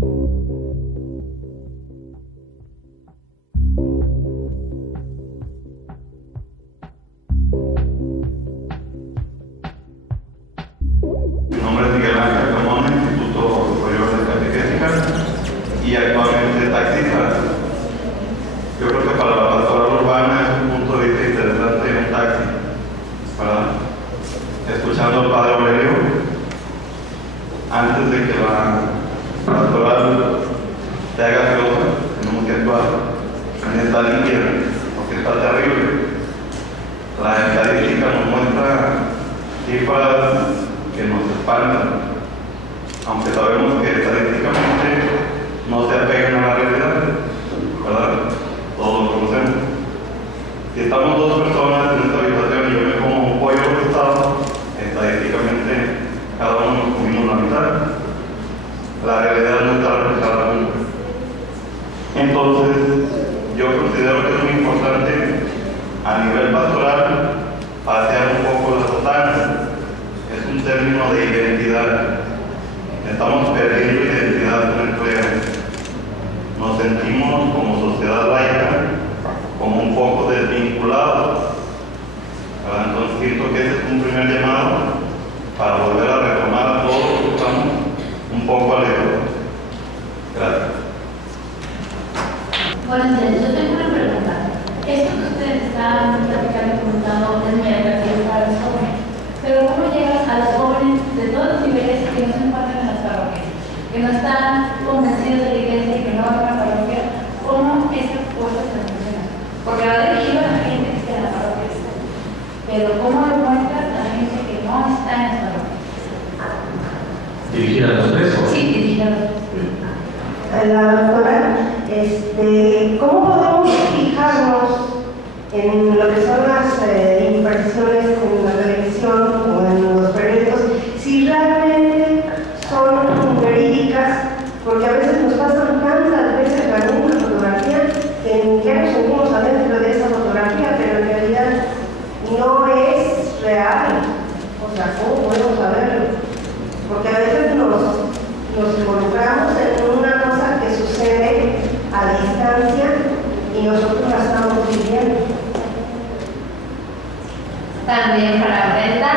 Mi nombre es Miguel Ángel Camón, Instituto Superior de Catequética y actualmente taxista. Yo creo que para la pastoral urbana es un punto de vista interesante un taxi, ¿verdad? Escuchando al Padre Aurelio, antes de que la pastoral te haga cosas, tenemos que actuar. Está limpia, porque está terrible. La estadística nos muestra cifras que nos espantan, aunque sabemos que estadísticamente no se apegan a la realidad, ¿verdad? Todos lo conocemos. Si estamos dos personas en esta habitación y yo me como un pollo rostado, estadísticamente cada uno nos comimos la mitad. La realidad no está reflejada nunca. Entonces, yo considero que es muy importante a nivel pastoral pasear un poco la sotana. Es un término de identidad. Estamos perdiendo identidad con el clero. Nos sentimos como sociedad laica, como un poco desvinculados. Entonces siento que ese es un primer llamado para volver a retomar a todos los que estamos un poco alejados. Gracias. Buenos días, yo tengo una pregunta. Esto que ustedes están platicando y comentando es muy atractivo para los jóvenes, pero ¿cómo llegan a los jóvenes de todos los niveles que no se encuentran en las parroquias, que no están convencidos de la iglesia y que no van a la parroquia? ¿Cómo esa propuesta se funciona? Porque va dirigido a la gente que está en las parroquias, pero ¿cómo lo muestras a la gente que no está en las parroquias? ¿Dirigida a los presos? Sí, dirigida a los La doctora, ¿cómo podemos fijarnos en lo que son las impresiones en la televisión o en los periódicos, si realmente son verídicas? Porque a veces nos pasan tantas veces la misma fotografía que ya nos sentimos adentro de esa fotografía, pero en realidad no es real. O sea, ¿cómo podemos saberlo? Porque a veces nos involucramos en una cosa que sucede a distancia y nosotros la estamos viviendo. También para Brenda,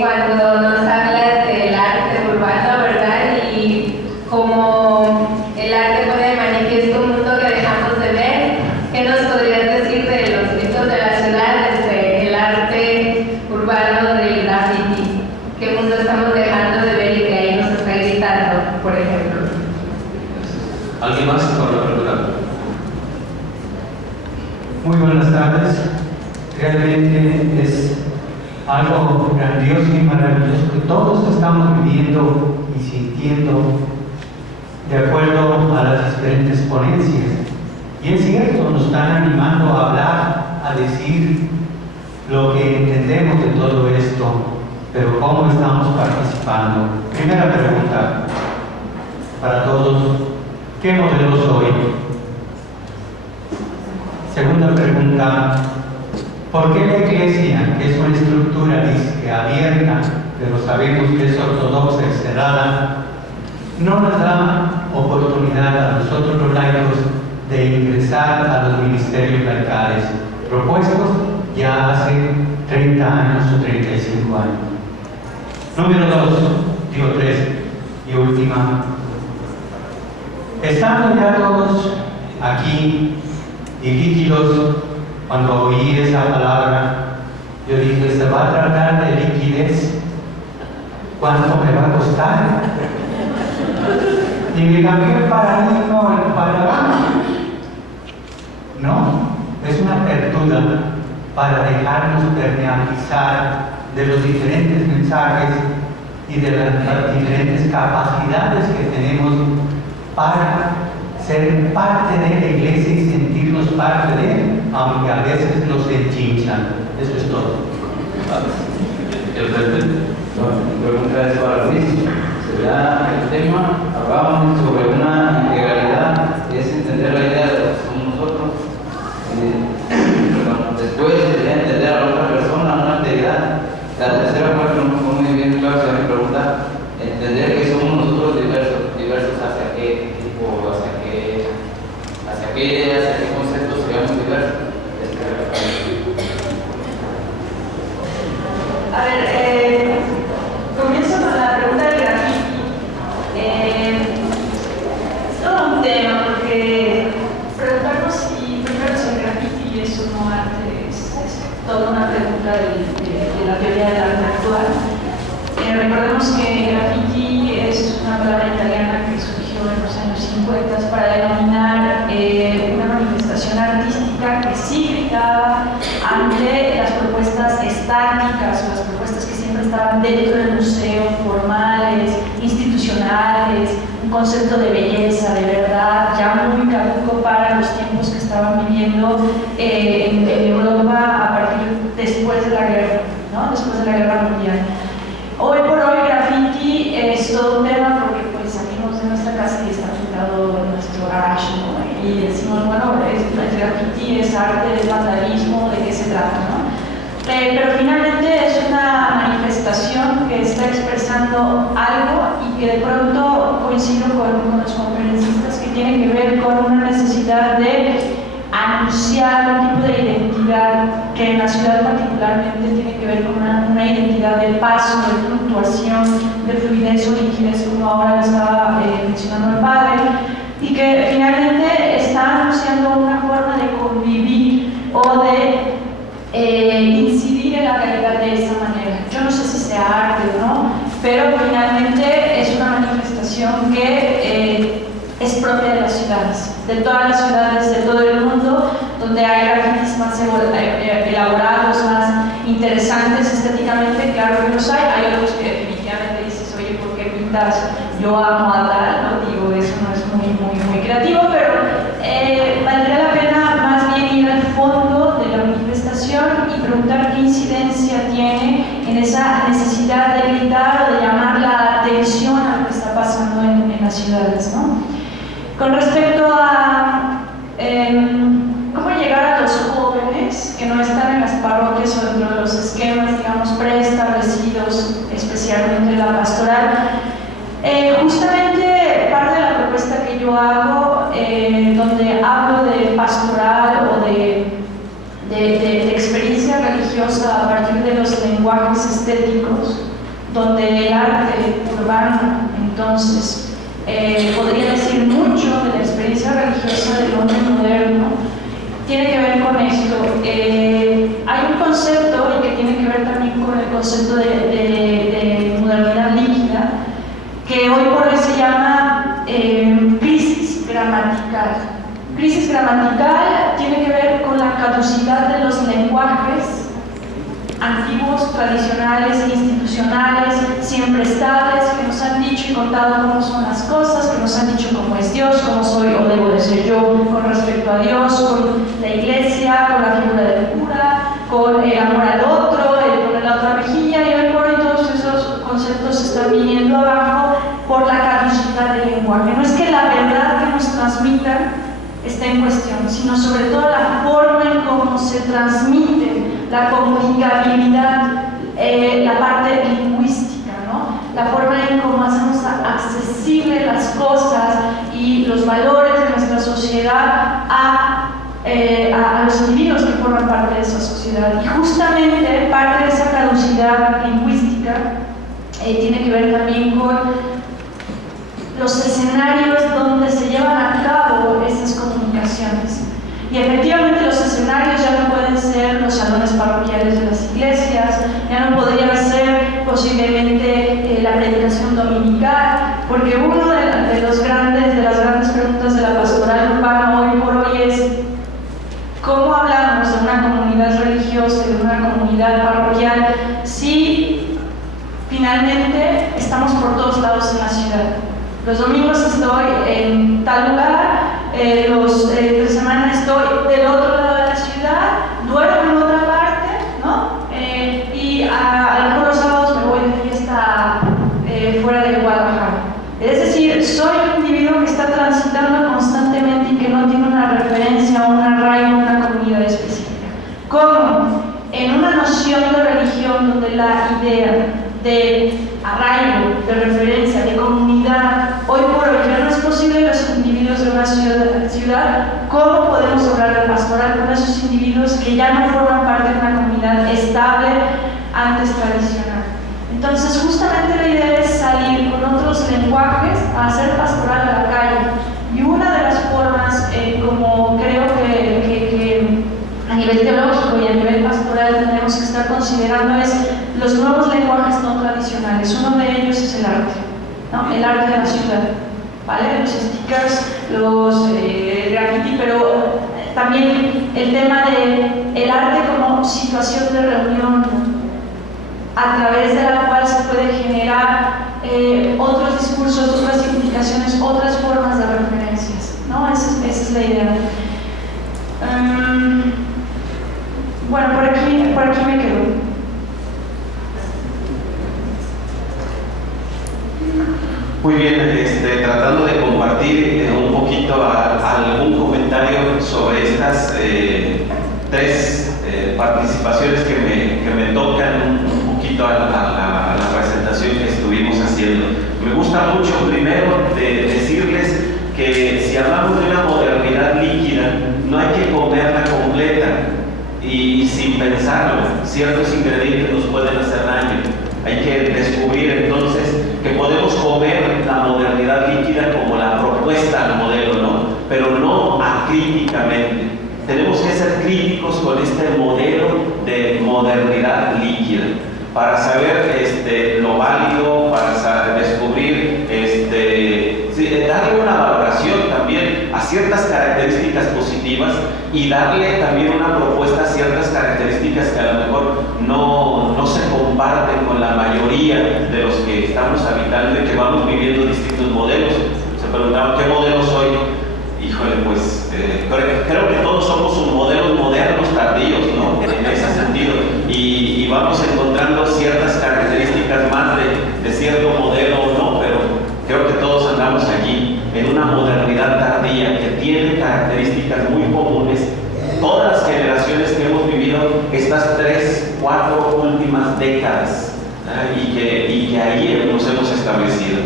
cuando nos hablas del arte urbano, ¿verdad? Y cómo el arte pone de manifiesto un mundo que dejamos de ver, ¿qué nos podrías decir de los mitos de la ciudad, desde el arte urbano del graffiti? ¿Qué mundo estamos dejando de ver y que ahí nos está gritando, por ejemplo? ¿Alguien más con la pregunta? Muy buenas tardes. Realmente es algo grandioso y maravilloso que todos estamos viviendo y sintiendo de acuerdo a las diferentes ponencias. Y es cierto, nos están animando a hablar, a decir lo que entendemos de todo esto, pero ¿cómo estamos participando? Primera pregunta para todos: ¿qué modelo soy? Segunda pregunta: ¿por qué la Iglesia, que es una estructura disque abierta, pero sabemos que es ortodoxa y cerrada, no nos da oportunidad a nosotros los laicos de ingresar a los ministerios laicales propuestos ya hace 30 años o 35 años? Número 3 y última: estando ya todos aquí y líquidos, cuando oí esa palabra, yo dije, ¿se va a tratar de liquidez? ¿Cuánto me va a costar? Y me cambié el paradigma para abajo. No, es una apertura para dejarnos permeabilizar de los diferentes mensajes y de las diferentes capacidades que tenemos para ser parte de la iglesia y sentirnos parte de él, aunque a veces nos enchinchan. Eso es todo. Mi pregunta es para Luis. Será el tema, hablábamos sobre una integralidad, es entender la idea de lo que somos nosotros. Después de entender a la otra persona, una alteridad. La tercera parte no fue muy bien claro, se me pregunta, entender que somos nosotros diversos concepto de belleza, de verdad, ya muy caduco para los tiempos que estaban viviendo en Europa a partir después de la guerra, ¿no? Después de la guerra mundial. Hoy por hoy graffiti es todo un tema porque pues salimos de nuestra casa y está pintado en nuestro garage, ¿no? Y decimos, bueno, el graffiti es arte, es vandalismo, ¿de qué se trata, no? Pero finalmente es una manifestación que está expresando algo y que de pronto coincido con los conferencistas que tiene que ver con una necesidad de anunciar un tipo de identidad que en la ciudad particularmente tiene que ver con una identidad de paso, de fluctuación, de fluidez o liquidez, como ahora lo estaba mencionando el padre, y que finalmente está anunciando una forma de convivir o de incidir en la realidad de esa manera. Yo no sé si sea arte o no, pero finalmente es una manifestación que es propia de las ciudades, de todas las ciudades de todo el mundo, donde hay grafitis más elaborados, más interesantes estéticamente, claro que los hay otros que definitivamente dices, oye, ¿por qué pintas? Yo amo a tal, ¿no? Digo, eso no es muy creativo, pero valdría la pena más bien ir al fondo de la manifestación y preguntar qué incidencia tiene en esa necesidad de gritar o de llamar la atención a lo que está pasando en las ciudades, ¿no? Con respecto a cómo llegar a los jóvenes que no están en las parroquias o dentro de los esquemas, digamos, preestablecidos, especialmente la pastoral, justamente parte de la propuesta que yo hago, donde hablo de pastoral o de experiencia religiosa a partir de los lenguajes estéticos, donde el arte urbano, entonces, podría decir mucho de la experiencia religiosa del hombre moderno, tiene que ver con esto. Hay un concepto y que tiene que ver también con el concepto de modernidad líquida, que hoy por hoy se llama crisis gramatical. Crisis gramatical tiene que ver con la caducidad de los lenguajes antiguos, tradicionales, institucionales, siempre estables, que nos han dicho y contado cómo son las cosas, que nos han dicho cómo es Dios, cómo soy o debo de ser yo con respecto a Dios, con la iglesia, con la figura del cura, con el amor al otro, el poner la otra mejilla, y hoy por hoy todos esos conceptos están viniendo abajo por la caducidad del lenguaje. No es que la verdad que nos transmitan está en cuestión, sino sobre todo la forma en cómo se transmite la comunicabilidad, la parte lingüística, ¿no? La forma en cómo hacemos accesibles las cosas y los valores de nuestra sociedad a los individuos que forman parte de esa sociedad. Y justamente parte de esa caducidad lingüística tiene que ver también con los escenarios donde se llevan a cabo esas comunicaciones. Y efectivamente los escenarios ya no pueden ser los salones parroquiales de las iglesias, ya no podría ser posiblemente la predicación dominical, porque una de las grandes preguntas de la pastoral urbana hoy por hoy es ¿cómo hablamos de una comunidad religiosa y de una comunidad parroquial si finalmente estamos por todos lados en la ciudad? Los domingos estoy en tal lugar, los de semana estoy del otro lado de la ciudad, duermo en otra parte, ¿no? Y algunos sábados me voy de fiesta fuera de Guadalajara. Es decir, soy un individuo que está transitando constantemente y que no tiene una referencia o un arraigo en una comunidad específica. ¿Cómo? En una noción de religión donde la idea de arraigo, de referencia, de comunidad, hoy por hoy ya no es posible los individuos de una ciudad, ¿cómo podemos hablar de pastoral con esos individuos que ya no forman parte de una comunidad estable antes tradicional? Entonces, justamente la idea es salir con otros lenguajes a hacer pastoral a la calle. Y una de las formas, como creo que a nivel teológico y a nivel pastoral tenemos que estar considerando es los nuevos lenguajes no tradicionales. Uno de ellos es el arte, ¿no? El arte de la ciudad, ¿vale? Los stickers, los graffiti, pero también el tema del arte como situación de reunión, a través de la cual se puede generar otros discursos, otras significaciones, participaciones que me tocan un poquito a la presentación que estuvimos haciendo. Me gusta mucho, primero, de decirles que si hablamos de una modernidad líquida, no hay que comerla completa y sin pensarlo. Ciertos ingredientes nos pueden hacer daño. Hay que descubrir entonces que podemos comer la modernidad líquida como la propuesta al modelo, ¿no? Pero no acríticamente. Tenemos que ser críticos con este modelo de modernidad líquida para saber lo válido, para descubrir, darle una valoración también a ciertas características positivas y darle también una propuesta a ciertas características que a lo mejor no se comparten con la mayoría de los que estamos habitando y que vamos viviendo distintos modelos. Se preguntaban, ¿qué modelo soy? Híjole, pues creo que todos somos modelos modernos tardíos, ¿no? En ese sentido. Y vamos encontrando ciertas características más de cierto modelo o no, pero creo que todos andamos allí en una modernidad tardía que tiene características muy comunes. Todas las generaciones que hemos vivido estas 3, 4 últimas décadas, y que ahí nos hemos establecido.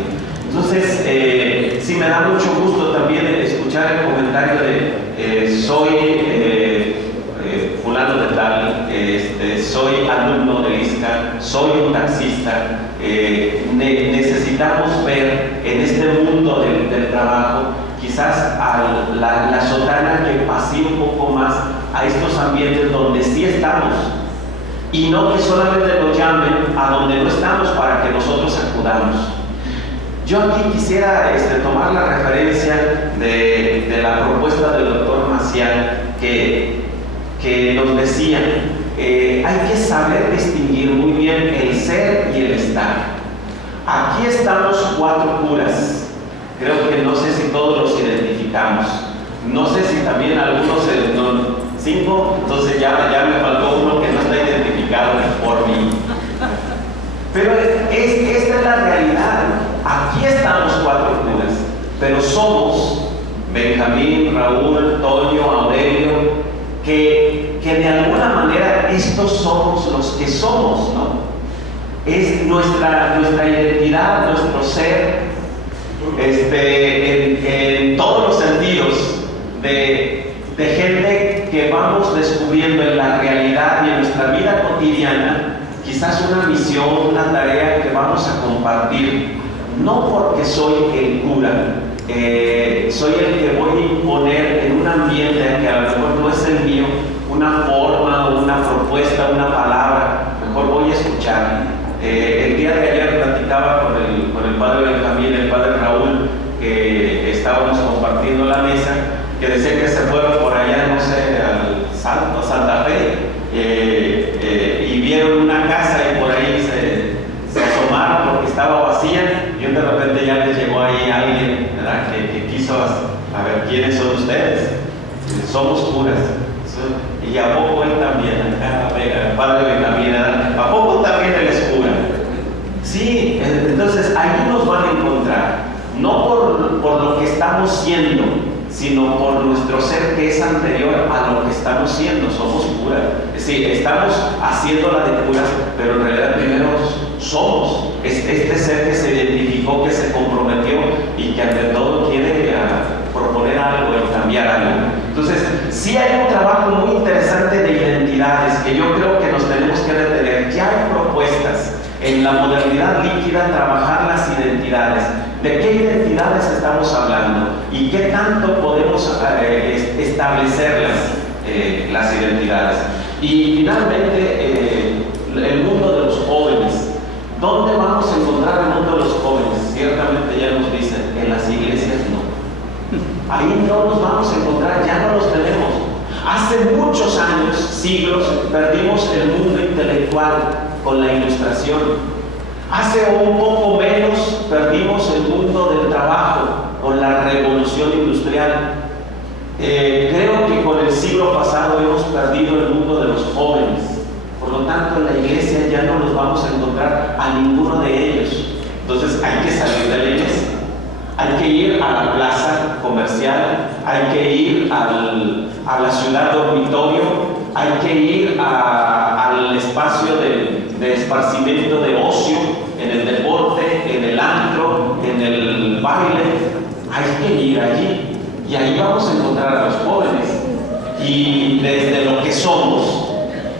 Entonces, sí me da mucho gusto también escuchar el comentario de soy fulano de tal, soy alumno de ISCA, soy un taxista. Necesitamos ver en este mundo del trabajo quizás la sotana que pase un poco más a estos ambientes donde sí estamos y no que solamente nos llamen a donde no estamos para que nosotros acudamos. Yo aquí quisiera tomar la referencia de la propuesta del doctor Maciel que nos decía, hay que saber distinguir muy bien el ser y el estar. Aquí estamos 4 curas, creo que no sé si todos los identificamos, no sé si también algunos, 5, entonces ya me faltó uno que no está identificado por mí. Pero esta es la realidad. Aquí estamos 4 curas, pero somos Benjamín, Raúl, Toño, Aurelio, que de alguna manera estos somos los que somos, ¿no? Es nuestra identidad, nuestro ser, en todos los sentidos, de gente que vamos descubriendo en la realidad y en nuestra vida cotidiana, quizás una misión, una tarea que vamos a compartir, no porque soy el cura, soy el que voy a imponer en un ambiente que a lo mejor no es el mío, una forma, una propuesta, una palabra, mejor voy a escuchar. El día de ayer platicaba con el padre Benjamín, el padre Raúl, que estábamos compartiendo la mesa, que decía que se fueron por allá, no sé, al Santa Fe, y vieron una casa y por ahí se asomaron porque estaba vacía, y de repente ya les llegó ahí alguien, ¿verdad? Que quiso a ver quiénes son ustedes. Somos curas. Y a poco él también, acá, el padre Benjamín, ¿a poco también él es cura? Sí, entonces ahí nos van a encontrar, no por lo que estamos siendo, sino por nuestro ser que es anterior a lo que estamos siendo. Somos curas. Sí, estamos haciéndola de curas, pero en realidad primero somos este ser que se identificó, que se comprometió y que ante todo quiere proponer algo y cambiar algo. Entonces, sí hay un trabajo muy interesante de identidades que yo creo que nos tenemos que detener. Ya hay propuestas en la modernidad líquida, trabajar las identidades. ¿De qué identidades estamos hablando? ¿Y qué tanto podemos establecerlas, las identidades? Y finalmente, el mundo de los jóvenes. ¿Dónde vamos a encontrar el mundo de los jóvenes? Ciertamente ya nos dicen, en las iglesias no. Ahí no los vamos a encontrar, ya no los tenemos. Hace muchos años, siglos, perdimos el mundo intelectual con la ilustración. Hace un poco menos perdimos el mundo del trabajo con la revolución industrial. Creo que con el siglo pasado hemos perdido el mundo de los jóvenes. Por lo tanto, en la iglesia ya no los vamos a encontrar a ninguno de ellos. Entonces hay que salir de la iglesia. Hay que ir a la plaza comercial, hay que ir a la ciudad dormitorio hay que ir al espacio de esparcimiento, de ocio, en el deporte, en el antro, en el baile. Hay que ir allí y ahí vamos a encontrar a los jóvenes y desde lo que somos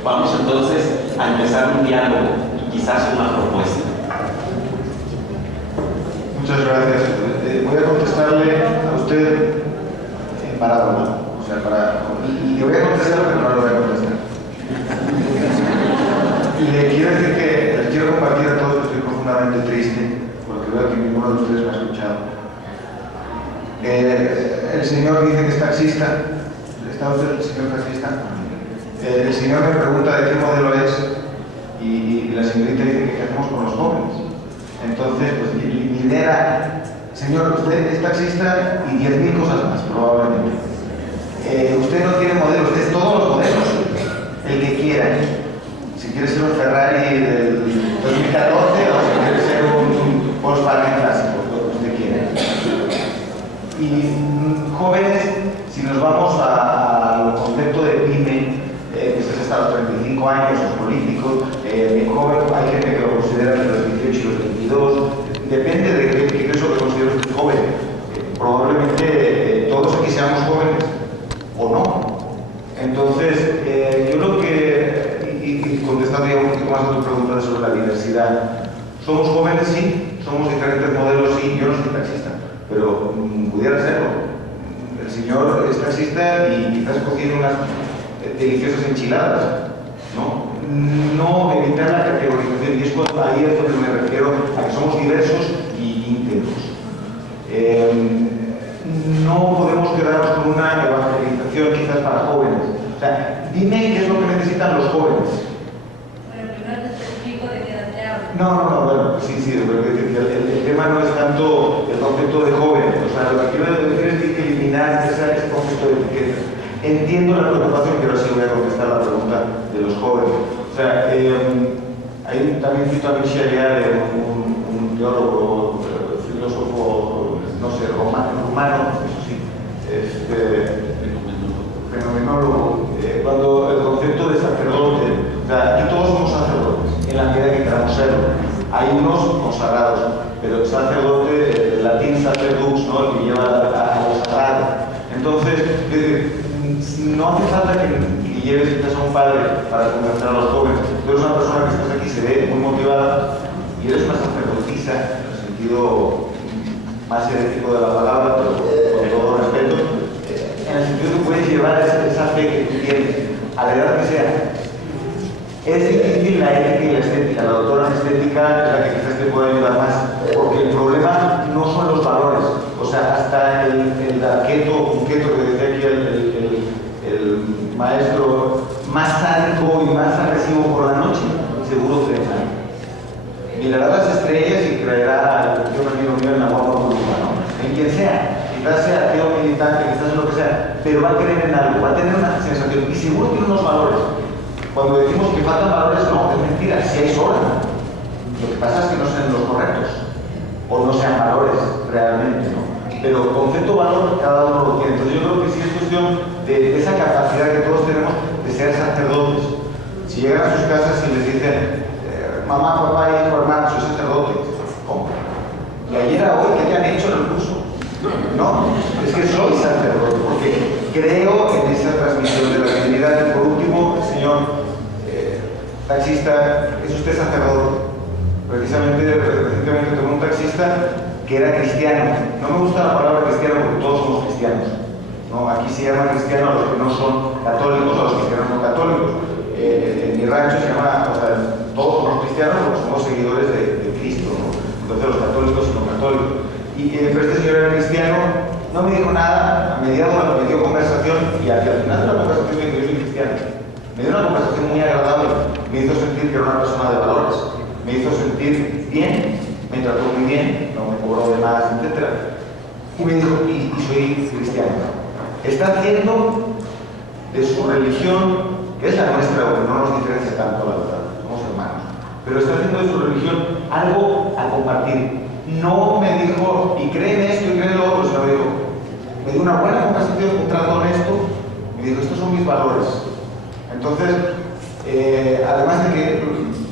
vamos entonces a empezar un diálogo y quizás una propuesta. Muchas gracias. Voy a contestarle a usted en parábola. O sea, y le voy a contestar, pero no le voy a contestar. Le quiero decir que les quiero compartir a todos que estoy profundamente triste, porque veo que ninguno de ustedes me ha escuchado. El señor dice que es taxista. ¿Está usted el señor taxista? El señor me pregunta de qué modelo es y la señorita dice que qué hacemos con los jóvenes. Entonces, pues mi idea era, señor, usted es taxista y 10.000 cosas más, probablemente. Usted no tiene modelos, usted es todos los modelos, el que quiera. Si quiere ser un Ferrari del 2014 o si quiere ser un Volkswagen clásico, lo que usted quiera. Y jóvenes, si nos vamos al concepto de pyme, que es hasta los 35 años, los políticos, joven, hay gente que lo considera entre los 18 y los 22, depende de qué es lo que considera usted joven. Probablemente todos aquí seamos jóvenes, o no. Entonces, yo creo que, y contestando ya un poquito más a tu pregunta sobre la diversidad, somos jóvenes, sí, somos diferentes modelos, sí, yo no soy taxista, pero pudiera serlo. El señor es taxista y quizás cocina unas deliciosas enchiladas, ¿no? No evitar la categorización, y es ahí es donde me refiero a que somos diversos y íntegros. No podemos quedarnos con una evangelización quizás para jóvenes. O sea, dime qué es lo que necesitan los jóvenes. Bueno, primero te explico de qué edad te hablo. No, bueno, sí, el tema no es tanto el concepto de joven. O sea, lo que quiero decir es que hay que eliminar ese concepto de etiqueta. Entiendo la preocupación, pero sí voy a contestar la pregunta de los jóvenes. O sea, hay también cito a Michel Lear, un teólogo, filósofo, no sé, rumano, eso sí, fenomenólogo, cuando el concepto de sacerdote, o sea, aquí todos somos sacerdotes, en la medida que queramos serlo. Hay unos consagrados, pero el sacerdote, el latín sacerdux, ¿no? El que lleva a lo sagrado. Entonces, no hace falta que lleves quizás a un padre para convencer a los jóvenes. Tú eres una persona que estás aquí, se ve muy motivada y eres una sacerdotisa en el sentido más herético de la palabra, pero con todo respeto, en el sentido que puedes llevar esa fe que tú tienes, a la edad que sea. Es difícil la ética y la estética. La doctora en estética es la que quizás te puede ayudar más, porque el problema no son los valores. O sea, hasta el arqueto, punqueto que decía aquí el maestro, más sádico y más agresivo por la noche, seguro creerá. Mirará las estrellas y creerá al tío amigo mío en la guapa pública, ¿no? En quien sea, quizás sea ateo militante, quizás en lo que sea, pero va a creer en algo, va a tener una sensación y seguro tiene unos valores. Cuando decimos que faltan valores, no, es mentira, si hay sobra. Lo que pasa es que no sean los correctos, o no sean valores realmente, ¿no? Pero el concepto valor cada uno lo tiene. Entonces yo creo que sí es cuestión de esa capacidad que todos tenemos de ser sacerdotes. Si llegan a sus casas y les dicen, mamá, papá, hijo, hermano, soy sacerdote, ¿cómo? Y ayer a hoy, ¿qué te han hecho en el curso? No, es que soy sacerdote, porque creo en esa transmisión de la divinidad. Y por último, el señor taxista, ¿es usted sacerdote? Precisamente, recientemente tuve un taxista que era cristiano. No me gusta la palabra cristiano porque todos somos cristianos, ¿no? Aquí se llama cristiano a los que no son católicos, a los cristianos no católicos. En mi rancho se llama, o sea, todos somos cristianos porque somos seguidores de Cristo, ¿no? Entonces los católicos y no católicos. Pero este señor era cristiano, no me dijo nada, a mediados me dio conversación y al final de la conversación me dijo que yo soy cristiano. Me dio una conversación muy agradable, me hizo sentir que era una persona de valores, me hizo sentir bien, me trató muy bien, no me cobró de más, etc. Y me dijo, y soy cristiano. Está haciendo de su religión, que es la nuestra, porque no nos diferencia tanto, la verdad, somos hermanos, pero está haciendo de su religión algo a compartir. No me dijo, y cree en esto y cree en lo otro, sino me dio una buena conversación, un trato honesto, me dijo, estos son mis valores. Entonces, además de que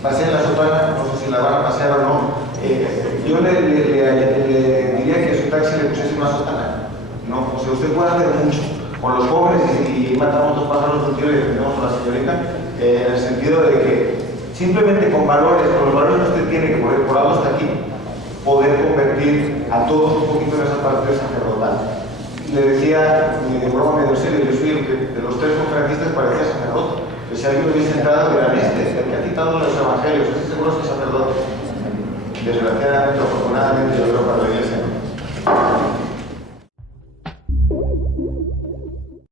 paseen la sotana, no sé si la van a pasear o no, yo le diría que su taxi le pusiese una sotana. No, o sea, usted puede hacer mucho con los jóvenes y matamos dos pájaros de un tiro y defendemos a la señorita, en el sentido de que simplemente con valores, con los valores que usted tiene, que por algo está aquí, poder convertir a todos un poquito en esa parte sacerdotal. Le decía, de broma medio serio, yo soy el que de los tres conferencistas parecía sacerdote. Pero si alguien hubiese entrado, eran el que ha citado los evangelios, estoy seguro que es sacerdote. Desgraciadamente, afortunadamente, yo creo para la iglesia